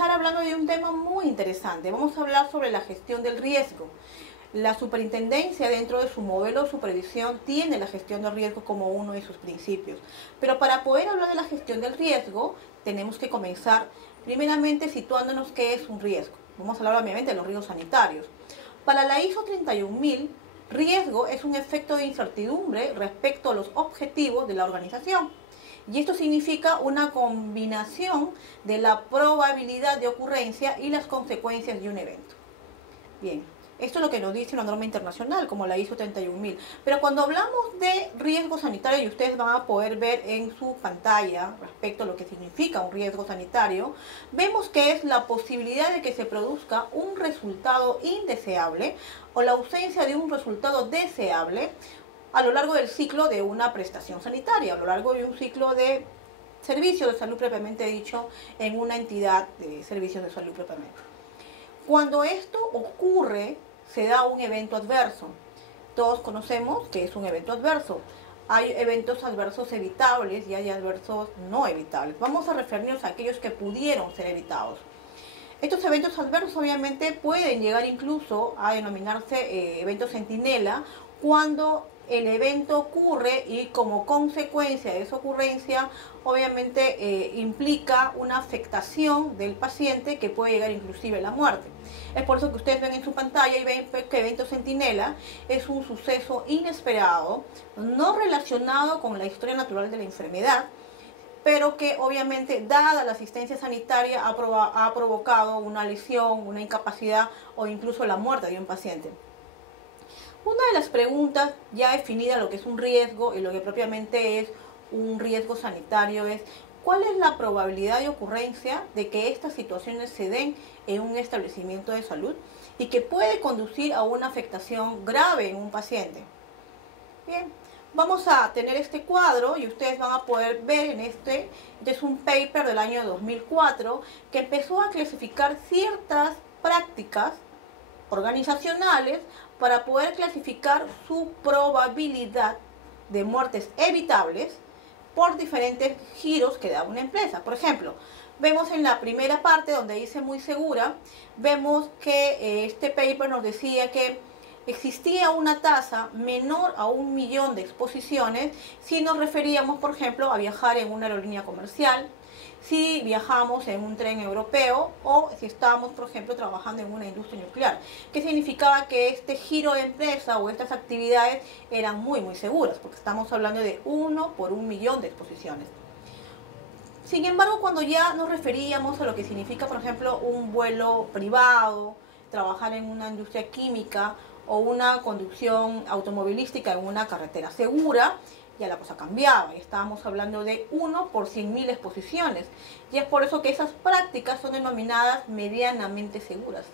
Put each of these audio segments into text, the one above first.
comenzar hablando de un tema muy interesante. Vamos a hablar sobre la gestión del riesgo. La superintendencia, dentro de su modelo de supervisión, tiene la gestión del riesgo como uno de sus principios. Pero para poder hablar de la gestión del riesgo, tenemos que comenzar primeramente situándonos qué es un riesgo. Vamos a hablar obviamente de los riesgos sanitarios. Para la ISO 31000, riesgo es un efecto de incertidumbre respecto a los objetivos de la organización. Y esto significa una combinación de la probabilidad de ocurrencia y las consecuencias de un evento. Bien, esto es lo que nos dice una norma internacional como la ISO 31000. Pero cuando hablamos de riesgo sanitario, y ustedes van a poder ver en su pantalla respecto a lo que significa un riesgo sanitario, vemos que es la posibilidad de que se produzca un resultado indeseable o la ausencia de un resultado deseable a lo largo del ciclo de una prestación sanitaria, a lo largo de un ciclo de servicio de salud propiamente dicho en una entidad de servicios de salud propiamente. Cuando esto ocurre, se da un evento adverso. Todos conocemos que es un evento adverso. Hay eventos adversos evitables y hay adversos no evitables. Vamos a referirnos a aquellos que pudieron ser evitados. Estos eventos adversos obviamente pueden llegar incluso a denominarse eventos centinela cuando el evento ocurre y como consecuencia de esa ocurrencia obviamente implica una afectación del paciente que puede llegar inclusive a la muerte. Es por eso que ustedes ven en su pantalla y ven que evento centinela es un suceso inesperado, no relacionado con la historia natural de la enfermedad, pero que obviamente, dada la asistencia sanitaria, ha provocado una lesión, una incapacidad o incluso la muerte de un paciente. Una de las preguntas ya definida lo que es un riesgo y lo que propiamente es un riesgo sanitario es ¿cuál es la probabilidad de ocurrencia de que estas situaciones se den en un establecimiento de salud y que puede conducir a una afectación grave en un paciente? Bien, vamos a tener este cuadro y ustedes van a poder ver en este es un paper del año 2004 que empezó a clasificar ciertas prácticas organizacionales para poder clasificar su probabilidad de muertes evitables por diferentes giros que da una empresa. Por ejemplo, vemos en la primera parte donde dice muy segura, vemos que este paper nos decía que existía una tasa menor a 1.000.000 de exposiciones si nos referíamos, por ejemplo, a viajar en una aerolínea comercial, si viajamos en un tren europeo o si estábamos, por ejemplo, trabajando en una industria nuclear, que significaba que este giro de empresa o estas actividades eran muy seguras, porque estamos hablando de 1 por 1.000.000 de exposiciones. Sin embargo, cuando ya nos referíamos a lo que significa, por ejemplo, un vuelo privado, trabajar en una industria química o una conducción automovilística en una carretera segura, ya la cosa cambiaba y estábamos hablando de 1 por 100.000 exposiciones. Y es por eso que esas prácticas son denominadas medianamente seguras.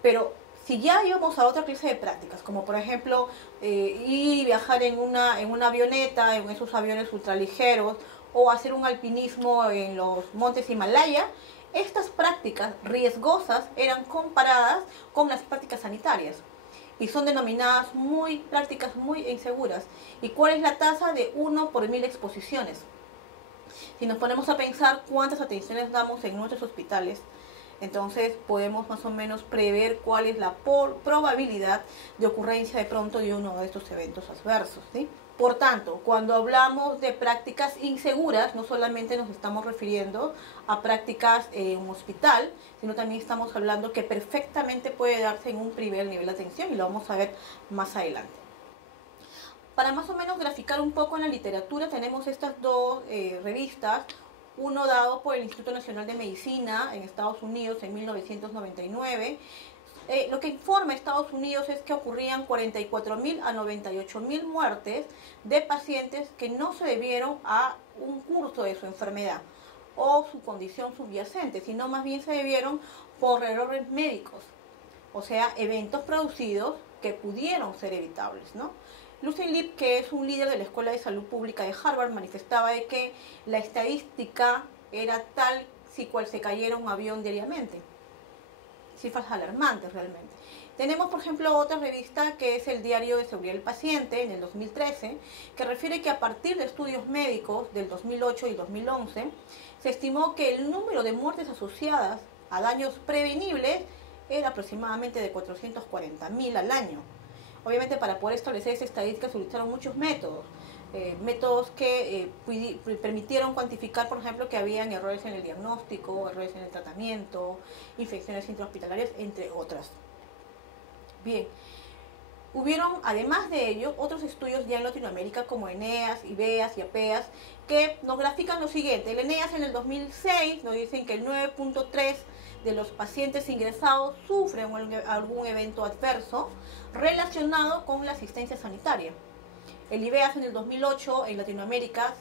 Pero si ya íbamos a otra clase de prácticas, como por ejemplo ir y viajar en una avioneta, en esos aviones ultraligeros, o hacer un alpinismo en los montes Himalaya, estas prácticas riesgosas eran comparadas con las prácticas sanitarias y son denominadas prácticas muy inseguras. ¿Y cuál es la tasa? De 1 por 1.000 exposiciones. Si nos ponemos a pensar cuántas atenciones damos en nuestros hospitales, entonces podemos más o menos prever cuál es la probabilidad de ocurrencia de pronto de uno de estos eventos adversos, ¿sí? Por tanto, cuando hablamos de prácticas inseguras, no solamente nos estamos refiriendo a prácticas en un hospital, sino también estamos hablando que perfectamente puede darse en un primer nivel de atención y lo vamos a ver más adelante. Para más o menos graficar un poco en la literatura, tenemos estas dos revistas, uno dado por el Instituto Nacional de Medicina en Estados Unidos en 1999. Lo que informa Estados Unidos es que ocurrían 44.000 a 98.000 muertes de pacientes que no se debieron a un curso de su enfermedad o su condición subyacente, sino más bien se debieron por errores médicos, o sea, eventos producidos que pudieron ser evitables, ¿no? Lucien Lip, que es un líder de la Escuela de Salud Pública de Harvard, manifestaba de que la estadística era tal si cual se cayera un avión diariamente. Cifras alarmantes realmente. Tenemos, por ejemplo, otra revista que es el Diario de Seguridad del Paciente, en el 2013, que refiere que a partir de estudios médicos del 2008 y 2011, se estimó que el número de muertes asociadas a daños prevenibles era aproximadamente de 440.000 al año. Obviamente, para poder establecer esta estadística se utilizaron muchos métodos. Métodos que permitieron cuantificar, por ejemplo, que habían errores en el diagnóstico, errores en el tratamiento, infecciones intrahospitalarias, entre otras. Bien, hubieron, además de ello, otros estudios ya en Latinoamérica como ENEAS, IBEAS y APEAS que nos grafican lo siguiente. El ENEAS en el 2006 nos dicen que el 9.3 de los pacientes ingresados sufren algún evento adverso relacionado con la asistencia sanitaria. El IBEAS en el 2008 en Latinoamérica,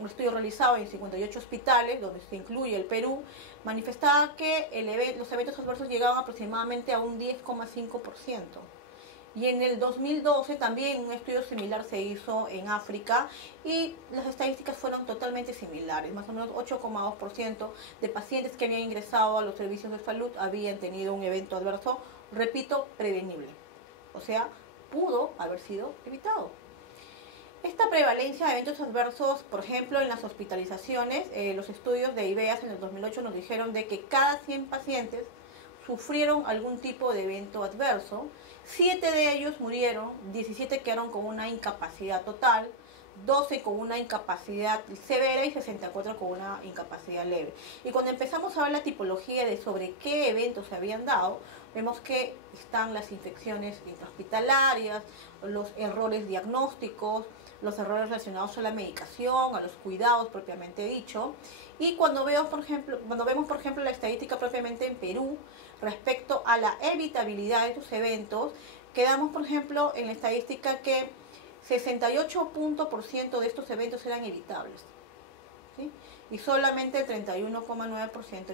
un estudio realizado en 58 hospitales, donde se incluye el Perú, manifestaba que los eventos adversos llegaban aproximadamente a un 10,5%. Y en el 2012 también un estudio similar se hizo en África y las estadísticas fueron totalmente similares. Más o menos 8,2% de pacientes que habían ingresado a los servicios de salud habían tenido un evento adverso, repito, prevenible. O sea, pudo haber sido evitado. Esta prevalencia de eventos adversos, por ejemplo, en las hospitalizaciones, los estudios de IBEAS en el 2008 nos dijeron de que cada 100 pacientes sufrieron algún tipo de evento adverso, 7 de ellos murieron, 17 quedaron con una incapacidad total, 12 con una incapacidad severa y 64 con una incapacidad leve. Y cuando empezamos a ver la tipología de sobre qué eventos se habían dado, vemos que están las infecciones intrahospitalarias, los errores diagnósticos, los errores relacionados a la medicación, a los cuidados propiamente dicho. Y cuando vemos, por ejemplo, la estadística propiamente en Perú respecto a la evitabilidad de estos eventos, quedamos, por ejemplo, en la estadística que 68% de estos eventos eran evitables, ¿sí? Y solamente el 31,9%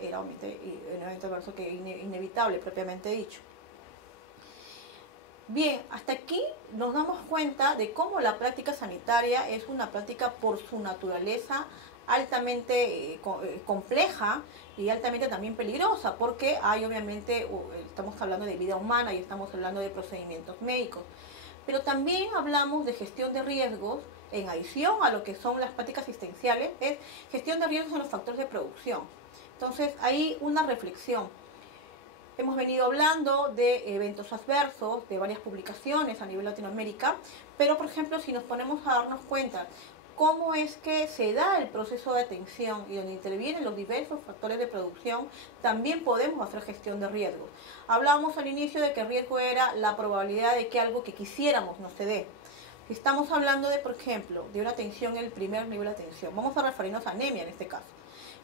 era un evento adverso que inevitable propiamente dicho. Bien, hasta aquí nos damos cuenta de cómo la práctica sanitaria es una práctica por su naturaleza altamente compleja y altamente también peligrosa, porque hay obviamente, estamos hablando de vida humana y estamos hablando de procedimientos médicos. Pero también hablamos de gestión de riesgos, en adición a lo que son las prácticas asistenciales, es gestión de riesgos en los factores de producción. Entonces, hay una reflexión. Hemos venido hablando de eventos adversos, de varias publicaciones a nivel Latinoamérica, pero por ejemplo, si nos ponemos a darnos cuenta cómo es que se da el proceso de atención y donde intervienen los diversos factores de producción, también podemos hacer gestión de riesgos. Hablábamos al inicio de que el riesgo era la probabilidad de que algo que quisiéramos no se dé. Si estamos hablando de, por ejemplo, de una atención en el primer nivel de atención, vamos a referirnos a anemia en este caso.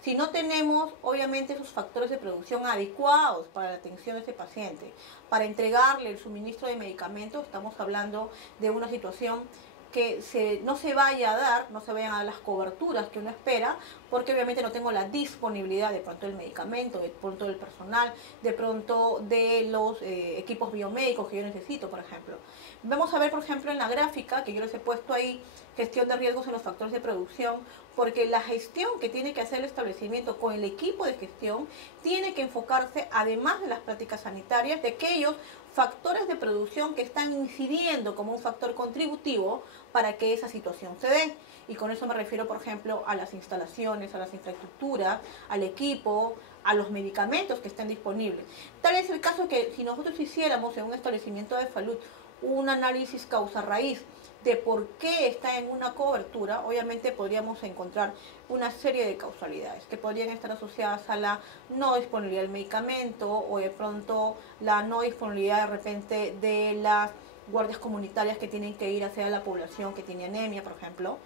Si no tenemos, obviamente, esos factores de producción adecuados para la atención de ese paciente, para entregarle el suministro de medicamentos, estamos hablando de una situación que no se vaya a dar, no se vayan a dar las coberturas que uno espera, porque obviamente no tengo la disponibilidad de pronto del medicamento, de pronto del personal, de pronto de los equipos biomédicos que yo necesito, por ejemplo. Vamos a ver, por ejemplo, en la gráfica que yo les he puesto ahí, gestión de riesgos en los factores de producción, porque la gestión que tiene que hacer el establecimiento con el equipo de gestión tiene que enfocarse, además de las prácticas sanitarias, de aquellos factores de producción que están incidiendo como un factor contributivo para que esa situación se dé. Y con eso me refiero, por ejemplo, a las instalaciones, a las infraestructuras, al equipo, a los medicamentos que estén disponibles. Tal es el caso que si nosotros hiciéramos en un establecimiento de salud un análisis causa-raíz de por qué está en una cobertura, obviamente podríamos encontrar una serie de causalidades que podrían estar asociadas a la no disponibilidad del medicamento o de pronto la no disponibilidad de repente de las guardias comunitarias que tienen que ir hacia la población que tiene anemia, por ejemplo,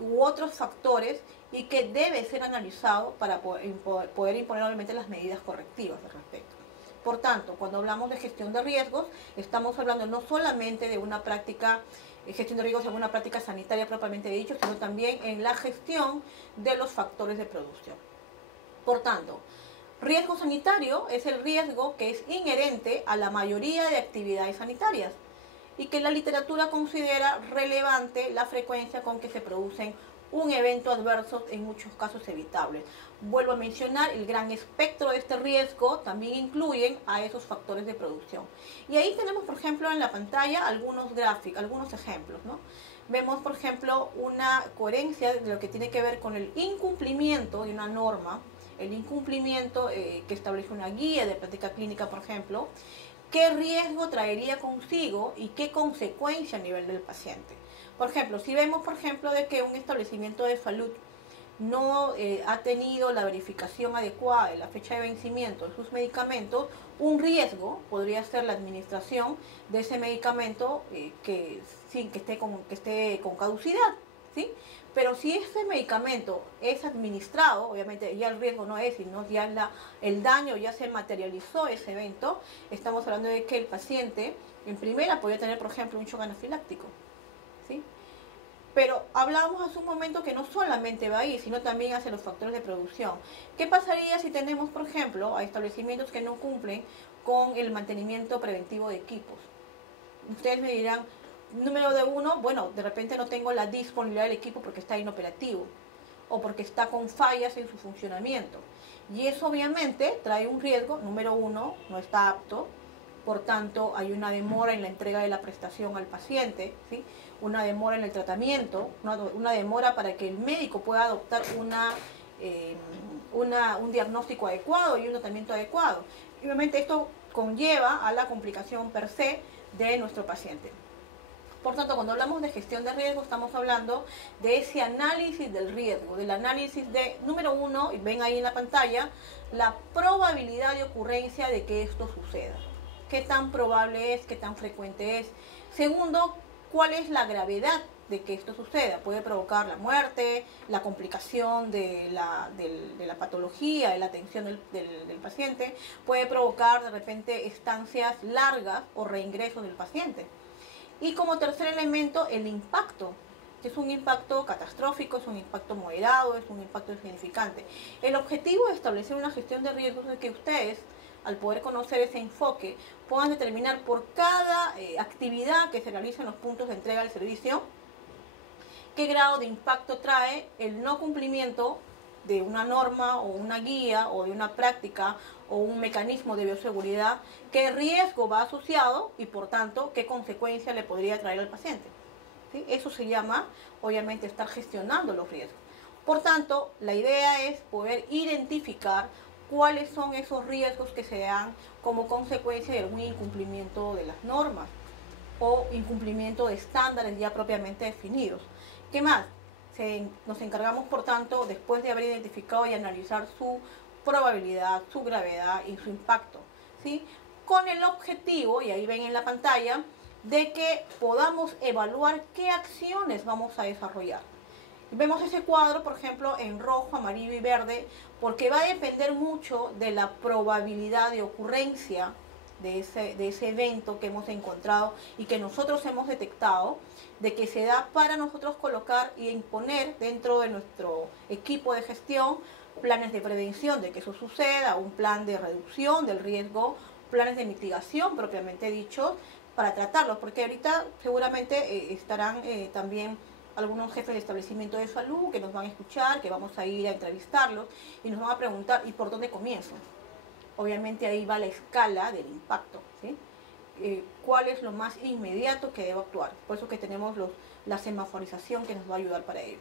u otros factores y que debe ser analizado para poder imponer obviamente las medidas correctivas al respecto. Por tanto, cuando hablamos de gestión de riesgos, estamos hablando no solamente de una práctica gestión de riesgos en una práctica sanitaria propiamente dicho, sino también en la gestión de los factores de producción. Por tanto, riesgo sanitario es el riesgo que es inherente a la mayoría de actividades sanitarias y que la literatura considera relevante la frecuencia con que se producen un evento adverso en muchos casos evitable. Vuelvo a mencionar, el gran espectro de este riesgo también incluyen a esos factores de producción. Y ahí tenemos, por ejemplo, en la pantalla algunos gráficos, algunos ejemplos, ¿no? Vemos, por ejemplo, una coherencia de lo que tiene que ver con el incumplimiento de una norma, el incumplimiento que establece una guía de práctica clínica, por ejemplo, qué riesgo traería consigo y qué consecuencia a nivel del paciente. Por ejemplo, si vemos, por ejemplo, de que un establecimiento de salud no ha tenido la verificación adecuada de la fecha de vencimiento de sus medicamentos, un riesgo podría ser la administración de ese medicamento que esté con caducidad, ¿sí? Pero si ese medicamento es administrado, obviamente ya el riesgo no es, sino ya el daño ya se materializó ese evento, estamos hablando de que el paciente en primera podría tener, por ejemplo, un shock anafiláctico, ¿sí? Pero hablábamos hace un momento que no solamente va ahí, sino también hacia los factores de producción. ¿Qué pasaría si tenemos, por ejemplo, a establecimientos que no cumplen con el mantenimiento preventivo de equipos? Ustedes me dirán, número de uno, bueno, de repente no tengo la disponibilidad del equipo porque está inoperativo o porque está con fallas en su funcionamiento. Y eso obviamente trae un riesgo, número uno, no está apto, por tanto hay una demora en la entrega de la prestación al paciente, ¿sí? Una demora en el tratamiento, una demora para que el médico pueda adoptar un diagnóstico adecuado y un tratamiento adecuado. Y obviamente esto conlleva a la complicación per se de nuestro paciente. Por tanto, cuando hablamos de gestión de riesgo, estamos hablando de ese análisis del riesgo, del análisis de, número uno, y ven ahí en la pantalla, la probabilidad de ocurrencia de que esto suceda. ¿Qué tan probable es? ¿Qué tan frecuente es? Segundo, ¿cuál es la gravedad de que esto suceda? Puede provocar la muerte, la complicación de la patología, de la atención del paciente, puede provocar de repente estancias largas o reingresos del paciente. Y como tercer elemento, el impacto, que es un impacto catastrófico, es un impacto moderado, es un impacto insignificante. El objetivo de establecer una gestión de riesgos es que ustedes, al poder conocer ese enfoque, puedan determinar por cada actividad que se realiza en los puntos de entrega del servicio, qué grado de impacto trae el no cumplimiento de una norma o una guía o de una práctica o un mecanismo de bioseguridad, qué riesgo va asociado y por tanto qué consecuencia le podría traer al paciente. ¿Sí? Eso se llama, obviamente, estar gestionando los riesgos. Por tanto, la idea es poder identificar cuáles son esos riesgos que se dan como consecuencia de algún incumplimiento de las normas o incumplimiento de estándares ya propiamente definidos. ¿Qué más? Nos encargamos, por tanto, después de haber identificado y analizar su probabilidad, su gravedad y su impacto, ¿sí? Con el objetivo, y ahí ven en la pantalla, de que podamos evaluar qué acciones vamos a desarrollar. Vemos ese cuadro, por ejemplo, en rojo, amarillo y verde, porque va a depender mucho de la probabilidad de ocurrencia de ese evento que hemos encontrado y que nosotros hemos detectado, de que se da para nosotros colocar y imponer dentro de nuestro equipo de gestión planes de prevención de que eso suceda, un plan de reducción del riesgo, planes de mitigación propiamente dichos, para tratarlos, porque ahorita seguramente estarán también algunos jefes de establecimiento de salud que nos van a escuchar, que vamos a ir a entrevistarlos y nos van a preguntar, ¿y por dónde comienzo? Obviamente ahí va la escala del impacto, ¿sí? ¿Cuál es lo más inmediato que debo actuar? Por eso que tenemos la semaforización que nos va a ayudar para ello.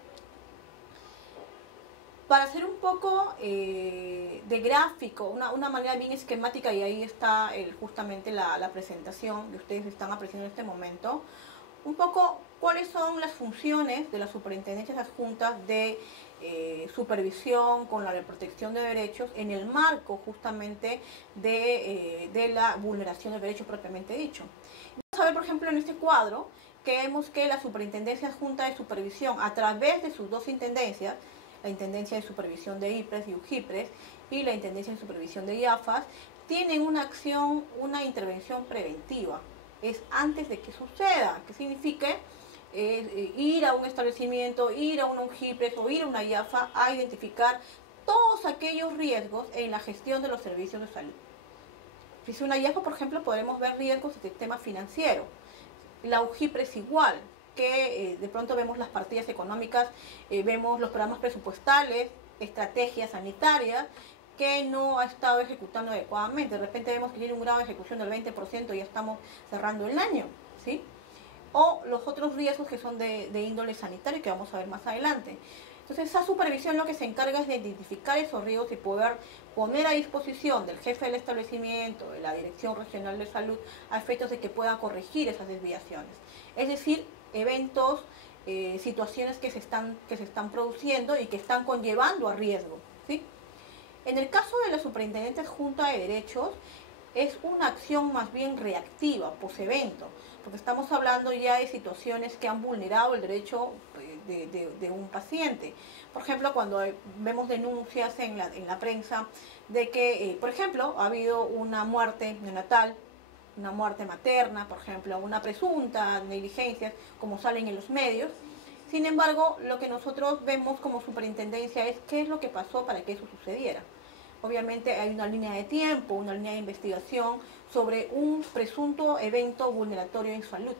Para hacer un poco de gráfico, una manera bien esquemática, y ahí está justamente la presentación que ustedes están apreciando en este momento, un poco cuáles son las funciones de las superintendencias adjuntas de supervisión con la protección de derechos en el marco justamente de la vulneración de derechos propiamente dicho. Vamos a ver, por ejemplo, en este cuadro que vemos que la superintendencia adjunta de supervisión, a través de sus dos intendencias, la Intendencia de Supervisión de IPRES y UGIPRES y la Intendencia de Supervisión de IAFAS, tienen una acción, una intervención preventiva. Es antes de que suceda, que significa ir a un establecimiento, ir a un UGIPRES o ir a una IAFA a identificar todos aquellos riesgos en la gestión de los servicios de salud. Si es una IAFA, por ejemplo, podremos ver riesgos del sistema financiero. La UGIPRES igual. que de pronto vemos las partidas económicas, vemos los programas presupuestales, estrategias sanitarias, que no ha estado ejecutando adecuadamente. De repente vemos que tiene un grado de ejecución del 20% y ya estamos cerrando el año, ¿sí? O los otros riesgos que son de índole sanitario, que vamos a ver más adelante. Entonces, esa supervisión lo que se encarga es de identificar esos riesgos y poder poner a disposición del jefe del establecimiento, de la Dirección Regional de Salud, a efectos de que pueda corregir esas desviaciones. Es decir, eventos, situaciones que se están produciendo y que están conllevando a riesgo, ¿sí? En el caso de la Superintendencia Adjunta de Derechos, es una acción más bien reactiva, post-evento, porque estamos hablando ya de situaciones que han vulnerado el derecho de un paciente. Por ejemplo, cuando vemos denuncias en la prensa de que, por ejemplo, ha habido una muerte neonatal, una muerte materna, por ejemplo, una presunta negligencia, como salen en los medios. Sin embargo, lo que nosotros vemos como superintendencia es qué es lo que pasó para que eso sucediera. Obviamente hay una línea de tiempo, una línea de investigación sobre un presunto evento vulneratorio en salud,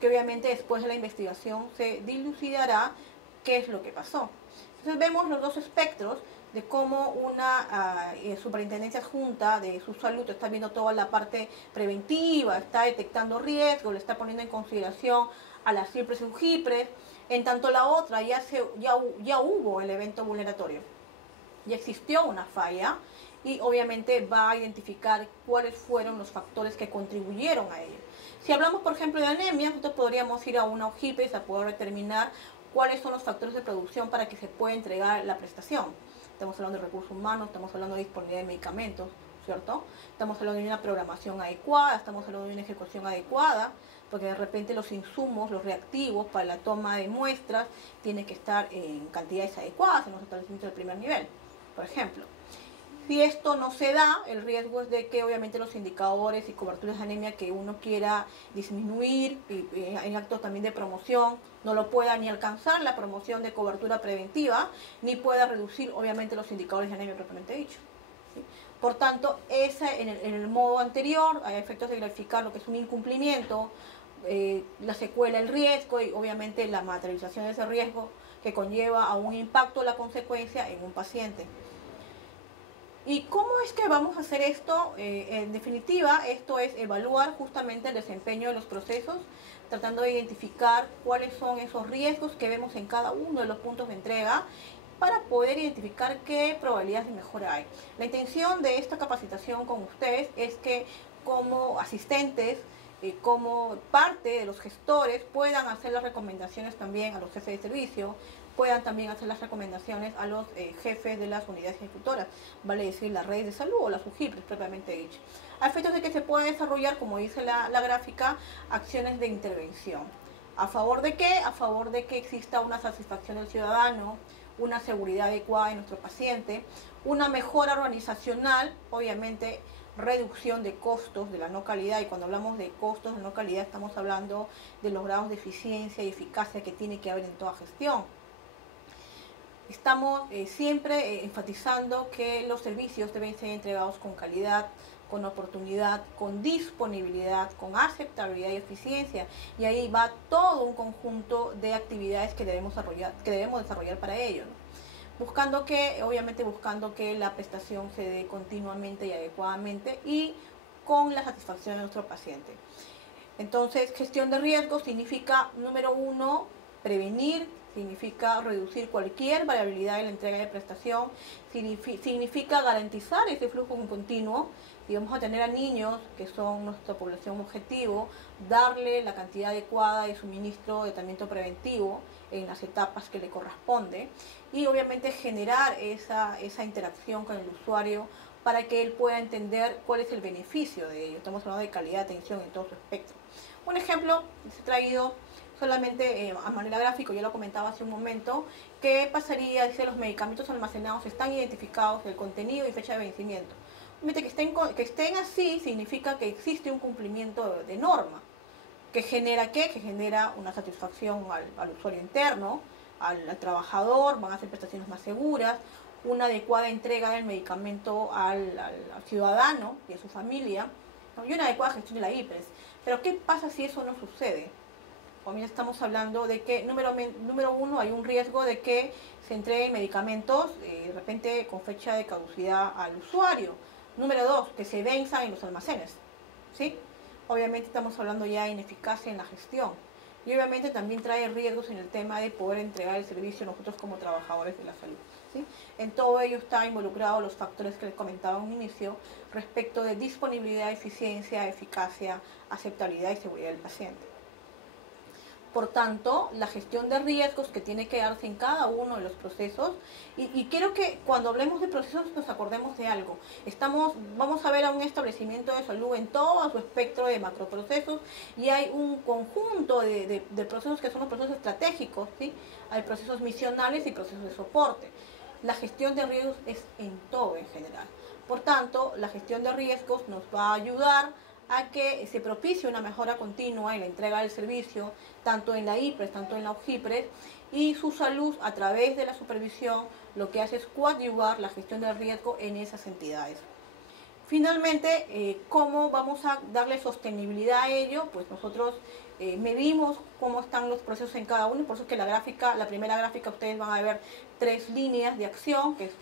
que obviamente después de la investigación se dilucidará qué es lo que pasó. Entonces vemos los dos espectros de cómo una superintendencia adjunta de su salud está viendo toda la parte preventiva, está detectando riesgos, le está poniendo en consideración a las CIRPRES y UJIPRES, en tanto la otra ya hubo el evento vulneratorio. Ya existió una falla y obviamente va a identificar cuáles fueron los factores que contribuyeron a ello. Si hablamos, por ejemplo, de anemia, nosotros podríamos ir a una UJIPRES a poder determinar cuáles son los factores de producción para que se pueda entregar la prestación. Estamos hablando de recursos humanos, estamos hablando de disponibilidad de medicamentos, ¿cierto? Estamos hablando de una programación adecuada, estamos hablando de una ejecución adecuada, porque de repente los insumos, los reactivos para la toma de muestras tienen que estar en cantidades adecuadas en los establecimientos del primer nivel, por ejemplo. Si esto no se da, el riesgo es de que obviamente los indicadores y coberturas de anemia que uno quiera disminuir en actos también de promoción, no lo pueda ni alcanzar la promoción de cobertura preventiva, ni pueda reducir obviamente los indicadores de anemia propiamente dicho, ¿sí? Por tanto, en el modo anterior, a efectos de graficar lo que es un incumplimiento, la secuela, el riesgo y obviamente la materialización de ese riesgo que conlleva a un impacto o la consecuencia en un paciente. ¿Y cómo es que vamos a hacer esto? En definitiva, esto es evaluar justamente el desempeño de los procesos, tratando de identificar cuáles son esos riesgos que vemos en cada uno de los puntos de entrega para poder identificar qué probabilidades de mejora hay. La intención de esta capacitación con ustedes es que como asistentes, como parte de los gestores, puedan hacer las recomendaciones también a los jefes de servicio, puedan también hacer las recomendaciones a los jefes de las unidades ejecutoras, vale decir las redes de salud o las UJIPRES propiamente dicho, a efectos de que se pueda desarrollar, como dice la gráfica, acciones de intervención. ¿A favor de qué? A favor de que exista una satisfacción del ciudadano, una seguridad adecuada de nuestro paciente, una mejora organizacional, obviamente reducción de costos de la no calidad, y cuando hablamos de costos de no calidad estamos hablando de los grados de eficiencia y eficacia que tiene que haber en toda gestión. Estamos siempre enfatizando que los servicios deben ser entregados con calidad, con oportunidad, con disponibilidad, con aceptabilidad y eficiencia. Y ahí va todo un conjunto de actividades que debemos desarrollar para ello, ¿no? Obviamente buscando que la prestación se dé continuamente y adecuadamente y con la satisfacción de nuestro paciente. Entonces, gestión de riesgos significa, número uno, prevenir, significa reducir cualquier variabilidad en la entrega de prestación, significa garantizar ese flujo continuo, y vamos a tener a niños, que son nuestra población objetivo, darle la cantidad adecuada de suministro de tratamiento preventivo en las etapas que le corresponde, y obviamente generar esa interacción con el usuario para que él pueda entender cuál es el beneficio de ello. Estamos hablando de calidad de atención en todo su espectro. Un ejemplo que he traído solamente a manera gráfica, yo lo comentaba hace un momento, ¿qué pasaría si los medicamentos almacenados están identificados, el contenido y fecha de vencimiento? Que estén así significa que existe un cumplimiento de norma, que genera ¿qué? Que genera una satisfacción al usuario interno, al trabajador, van a ser prestaciones más seguras, una adecuada entrega del medicamento al ciudadano y a su familia, ¿no? Y una adecuada gestión de la IPRES. Pero ¿qué pasa si eso no sucede? Obviamente estamos hablando de que, número uno, hay un riesgo de que se entreguen medicamentos de repente con fecha de caducidad al usuario. Número dos, que se venzan en los almacenes, ¿sí? Obviamente estamos hablando ya de ineficacia en la gestión. Y obviamente también trae riesgos en el tema de poder entregar el servicio nosotros como trabajadores de la salud, ¿sí? En todo ello está involucrado los factores que les comentaba en un inicio respecto de disponibilidad, eficiencia, eficacia, aceptabilidad y seguridad del paciente. Por tanto, la gestión de riesgos que tiene que darse en cada uno de los procesos, y quiero que cuando hablemos de procesos nos acordemos de algo. Vamos a ver a un establecimiento de salud en todo su espectro de macroprocesos, y hay un conjunto de procesos que son los procesos estratégicos, ¿sí? Hay procesos misionales y procesos de soporte. La gestión de riesgos es en todo en general. Por tanto, la gestión de riesgos nos va a ayudar a que se propicie una mejora continua en la entrega del servicio, tanto en la IPRES, tanto en la OJIPRES, y su salud a través de la supervisión lo que hace es coadyuvar la gestión del riesgo en esas entidades. Finalmente, ¿cómo vamos a darle sostenibilidad a ello? Pues nosotros medimos cómo están los procesos en cada uno, por eso que la primera gráfica ustedes van a ver 3 líneas de acción, que es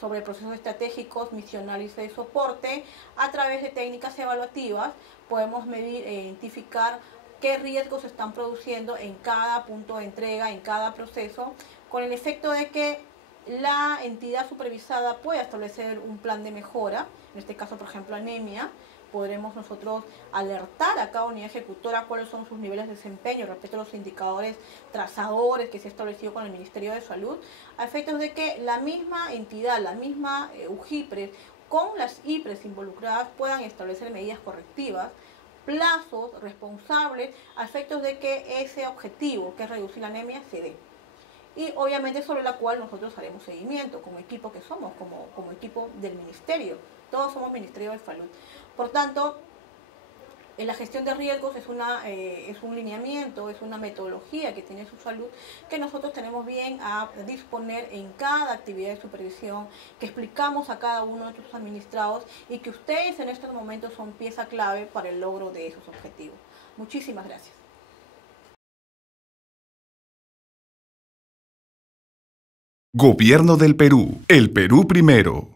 sobre procesos estratégicos, misionales y de soporte. A través de técnicas evaluativas podemos medir e identificar qué riesgos se están produciendo en cada punto de entrega, en cada proceso, con el efecto de que la entidad supervisada pueda establecer un plan de mejora. En este caso, por ejemplo, anemia, podremos nosotros alertar a cada unidad ejecutora cuáles son sus niveles de desempeño respecto a los indicadores trazadores que se ha establecido con el Ministerio de Salud, a efectos de que la misma entidad, la misma UJIPRES, con las IPRES involucradas puedan establecer medidas correctivas, plazos responsables, a efectos de que ese objetivo, que es reducir la anemia, se dé. Y obviamente sobre la cual nosotros haremos seguimiento como equipo que somos, como equipo del Ministerio. Todos somos Ministerio de Salud. Por tanto, en la gestión de riesgos es un lineamiento, es una metodología que tiene su salud, que nosotros tenemos bien a disponer en cada actividad de supervisión, que explicamos a cada uno de nuestros administrados y que ustedes en estos momentos son pieza clave para el logro de esos objetivos. Muchísimas gracias. Gobierno del Perú. El Perú primero.